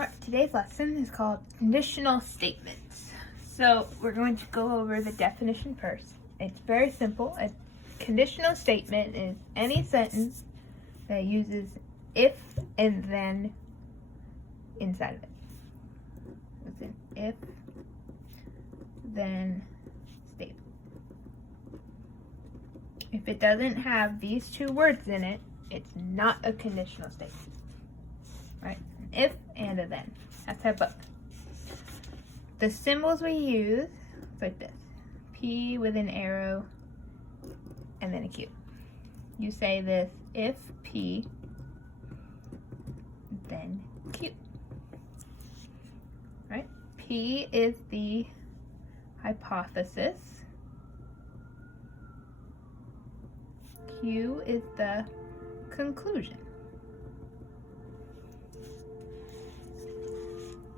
Alright, today's lesson is called Conditional Statements. So we're going to go over the definition first. It's very simple. A conditional statement is any sentence that uses if and then inside of it. It's an if then statement. If it doesn't have these two words in it, it's not a conditional statement. Right? An if and a then. That's our book. The symbols we use, it's like this. P with an arrow and then a Q. You say this if P, then Q. Right? P is the hypothesis. Q is the conclusion.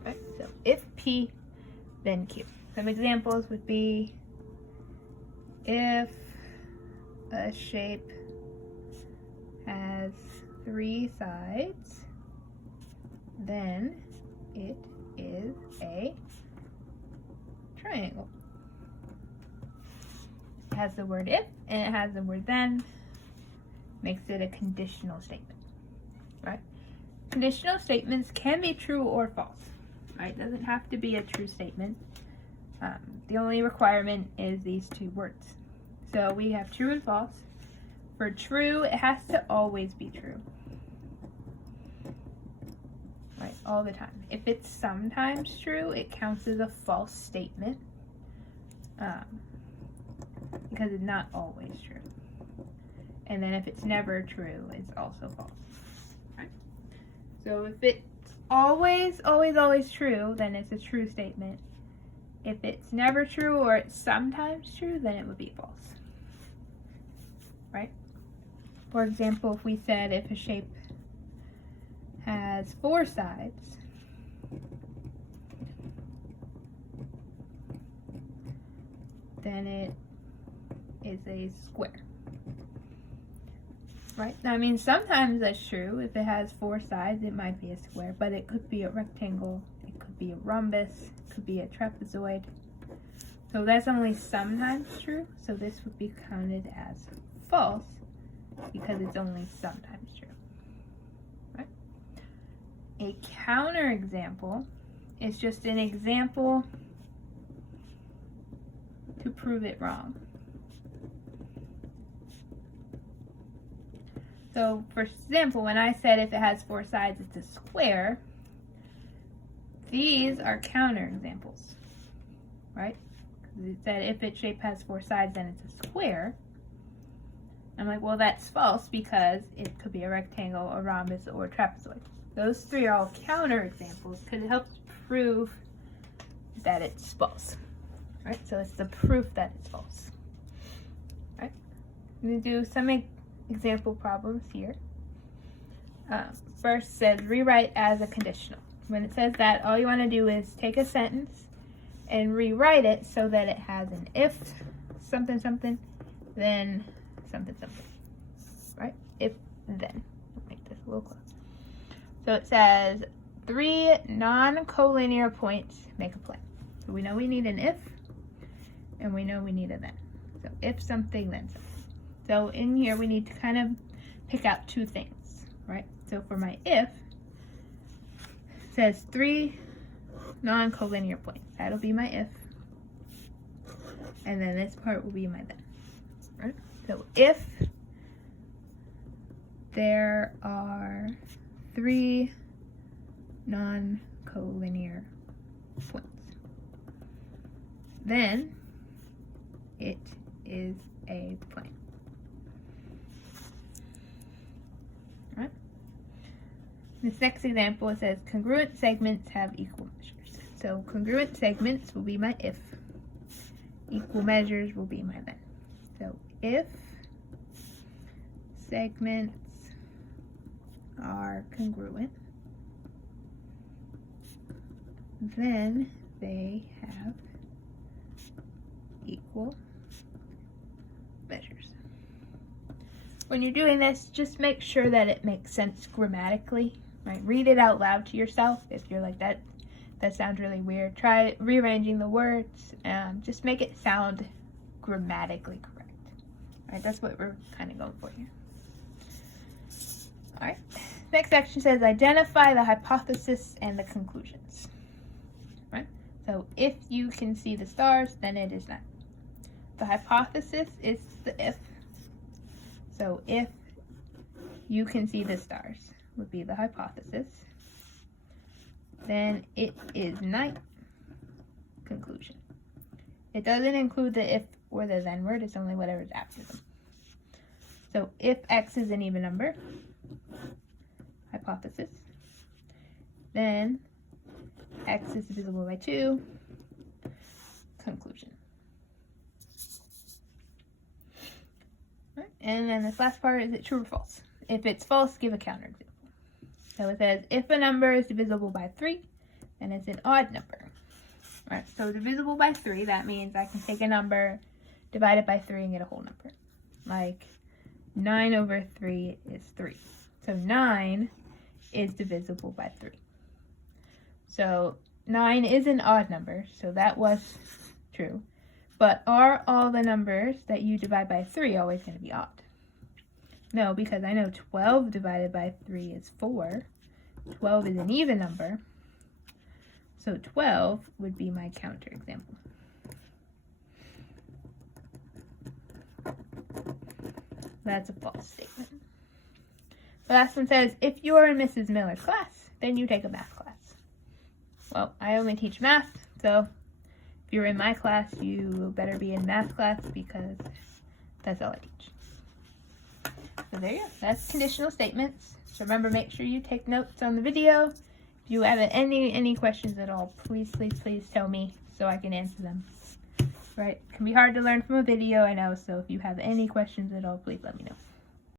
Right? So if P, then Q. Some examples would be if a shape has 3 sides, then it is a triangle. It has the word if and it has the word then, makes it a conditional statement, right? Conditional statements can be true or false, right? It doesn't have to be a true statement. The only requirement is these two words. So we have true and false. For true, it has to always be true, right? All the time. If it's sometimes true, it counts as a false statement because it's not always true. And then if it's never true, it's also false. Right? So if it's always true, then it's a true statement. If it's never true or it's sometimes true, then it would be false. Right? For example, if we said if a shape has 4 sides, then it is a square. Right? Now, I mean, sometimes that's true. If it has 4 sides, it might be a square, but it could be a rectangle, it could be a rhombus, it could be a trapezoid. So that's only sometimes true, so this would be counted as false because it's only sometimes true. Right? A counterexample is just an example to prove it wrong. So, for example, when I said if it has 4 sides, it's a square, these are counterexamples, right? Because it said if its shape has 4 sides, then it's a square. I'm like, well, that's false because it could be a rectangle, a rhombus, or a trapezoid. Those 3 are all counterexamples because it helps prove that it's false, right? So it's the proof that it's false, right? I'm going to do some example problems here. First says rewrite as a conditional. When it says that, all you want to do is take a sentence and rewrite it so that it has an if something something, then something something, right? If then. I'll make this a little closer. So it says 3 non-collinear points make a plane. So we know we need an if and we know we need a then. So if something, then something. So in here we need to kind of pick out 2 things, right? So for my if, it says 3 non-collinear points. That'll be my if. And then this part will be my then, right? So if there are 3 non-collinear points, then it is a plane. Right? This next example, it says congruent segments have equal measures. So congruent segments will be my if. Equal measures will be my then. So if segments are congruent, then they have equal measures. When you're doing this, just make sure that it makes sense grammatically, Right? Read it out loud to yourself if you're like that. That sounds really weird. Try rearranging the words and just make it sound grammatically correct. All right, that's what we're kind of going for here. All right. Next section says identify the hypothesis and the conclusions. Right? So if you can see the stars, then it is not. The hypothesis is the if. So if you can see the stars would be the hypothesis. Then it is night. Conclusion. It doesn't include the if or the then word. It's only whatever's after them. So if x is an even number, hypothesis, then x is divisible by 2, conclusion. Right. And then this last part, is it true or false? If it's false, give a counterexample. So it says, if a number is divisible by 3, then it's an odd number. All right, so divisible by 3, that means I can take a number, divide it by 3, and get a whole number. Like 9 over 3 is 3. So 9 is divisible by 3. So 9 is an odd number, so that was true. But are all the numbers that you divide by 3 always going to be odd? No, because I know 12 divided by 3 is 4. 12 is an even number. So 12 would be my counterexample. That's a false statement. The last one says, if you're in Mrs. Miller's class, then you take a math class. Well, I only teach math, so if you're in my class, you better be in math class because that's all I teach. So there you go. That's conditional statements. So remember, make sure you take notes on the video. If you have any questions at all, please tell me so I can answer them. Right? It can be hard to learn from a video, I know, so if you have any questions at all, please let me know.